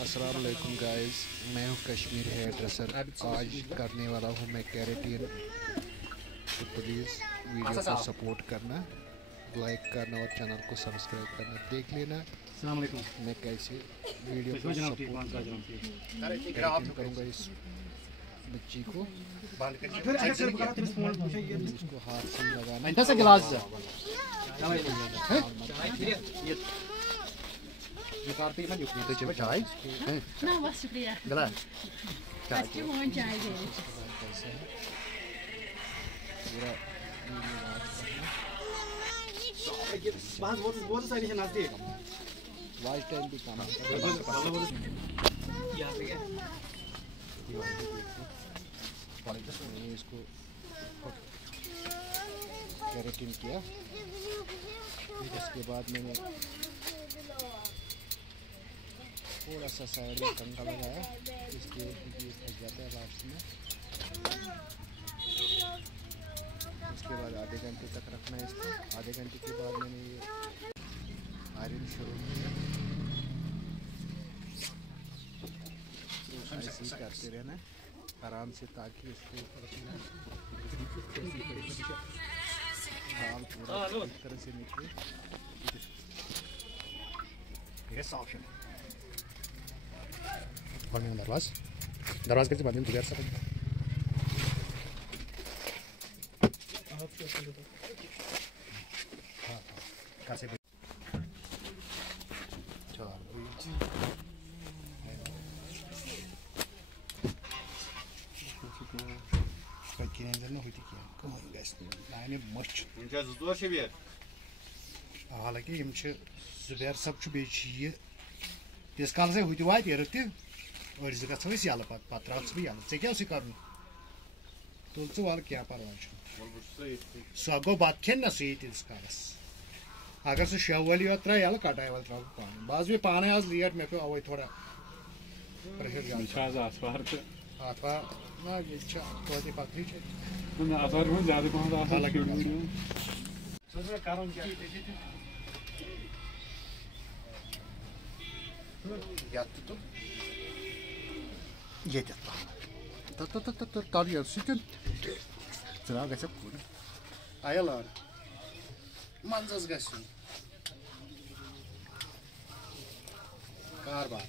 अस्सलाम वालेकुम गाइस, मैं हूं कश्मीर हेयर ड्रेसर। आज करने वाला हूं मैं केराटिन। तो प्लीज़ वीडियो को सपोर्ट करना, लाइक करना और चैनल को सब्सक्राइब करना। देख लेना मैं कैसे वीडियो को सपोर्ट करूँगा इस बच्ची को। इसको हाथ से लगाना। चाय ना बस शुक्रिया गला चाय चाय दे पूरा बहुत सारी है नजदीक वाइट टाइम भी काम इसको केराटिन किया। इसके बाद मैंने थोड़ा सा साइड में कंघा लगाया, इसके फंस जाता है लास्ट में। उसके बाद आधे घंटे तक रखना है इसको। आधे घंटे के बाद मैंने ये आयरन शुरू किया। ऐसे ही करते रहना आराम से, ताकि इसको दाल पूरा एक तरह से निकले। दरवाज़ कैसे बांधें तुझे सब कैसे हालांकि जुबैर सब तीस काल से हुई वात यर तह अड़ ज गो यल पे त्रा बह यल ऐ क्या कर तुल च वाल क्या परवाह सह गो बत खेन ना सह तीस कालस अगर सह शव वाली यो त्रा यल कटाई वाल त्रा पान बस भी पान आज लेट मे पे अवे थोड़ा प्रेशर आतवार ना ये पत्थरी ये तल चुनाव ग आयल मंजस ग कारबार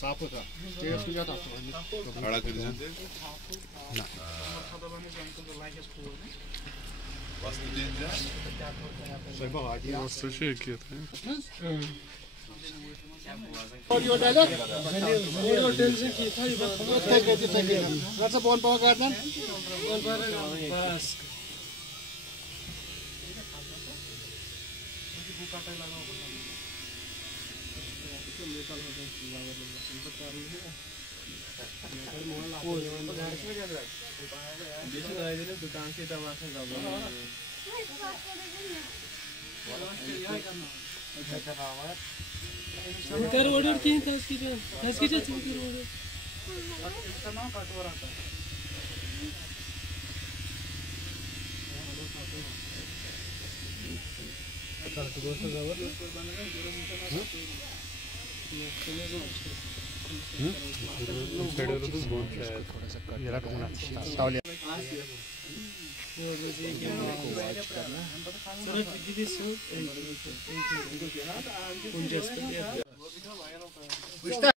साफ था दुकान से दवा से कर ऑर्डर की दस की ऑर्डर नाम कटोरा का थोड़ा सा